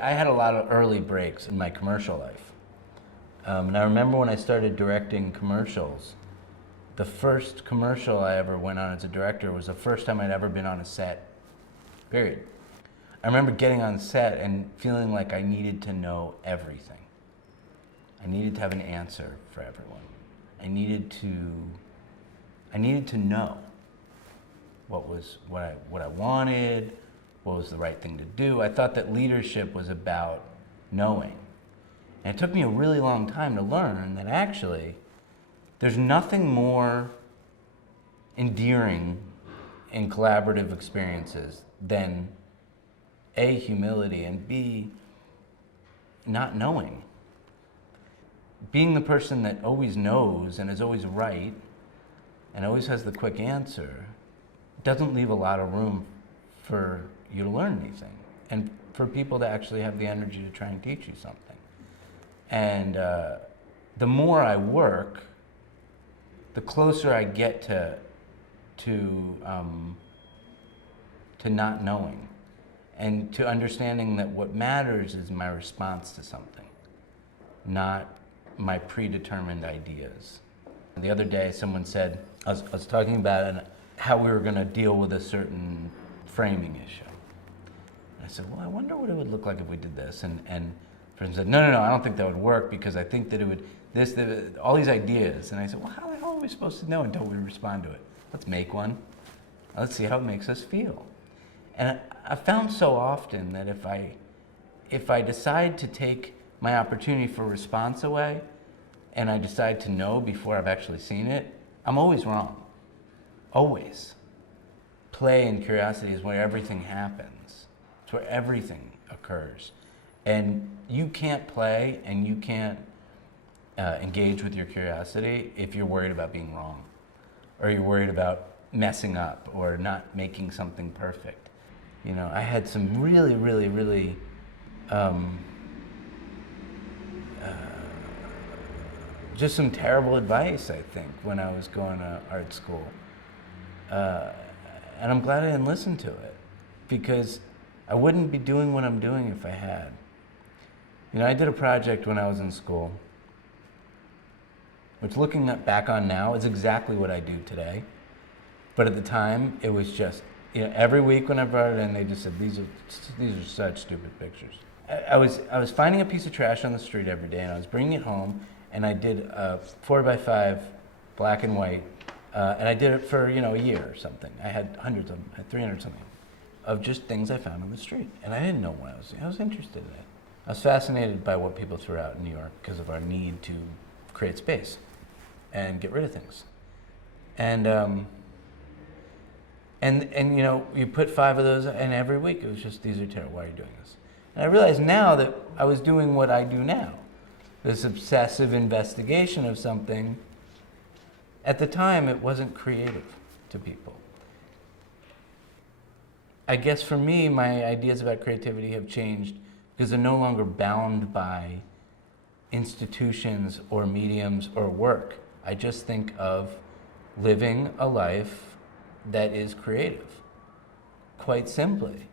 I had a lot of early breaks in my commercial life. And I remember when I started directing commercials, the first commercial I ever went on as a director was the first time I'd ever been on a set, period. I remember getting on set and feeling like I needed to know everything. I needed to have an answer for everyone. I needed to know what I wanted, what was the right thing to do. I thought that leadership was about knowing. And it took me a really long time to learn that actually there's nothing more endearing in collaborative experiences than A, humility, and B, not knowing. Being the person that always knows and is always right and always has the quick answer doesn't leave a lot of room for you to learn anything and for people to actually have the energy to try and teach you something. And the more I work, the closer I get to not knowing and to understanding that what matters is my response to something, not my predetermined ideas. The other day someone said, I was talking about how we were going to deal with a certain framing issue. And I said, well, I wonder what it would look like if we did this. And a friend said, no, I don't think that would work because I think that it would, all these ideas. And I said, well, how the hell are we supposed to know until we respond to it? Let's make one. Let's see how it makes us feel. And I found so often that if I decide to take my opportunity for response away and I decide to know before I've actually seen it, I'm always wrong. Always. Play and curiosity is where everything happens. It's where everything occurs. And you can't play and you can't engage with your curiosity if you're worried about being wrong or you're worried about messing up or not making something perfect. You know, I had some really just some terrible advice, I think, when I was going to art school. And I'm glad I didn't listen to it because I wouldn't be doing what I'm doing if I had. You know, I did a project when I was in school, which looking back on now is exactly what I do today. But at the time, it was just, you know, every week when I brought it in, they just said, these are such stupid pictures. I was finding a piece of trash on the street every day, and I was bringing it home, and I did a 4x5 black and white, and I did it for, you know, a year or something. I had hundreds of them, I had 300 something, of just things I found on the street. And I didn't know what I was interested in it. I was fascinated by what people threw out in New York because of our need to create space and get rid of things. And you know, you put 5 of those in every week. It was just, these are terrible, why are you doing this? And I realized now that I was doing what I do now. This obsessive investigation of something. At the time, it wasn't creative to people. I guess for me, my ideas about creativity have changed because they're no longer bound by institutions or mediums or work. I just think of living a life that is creative, quite simply.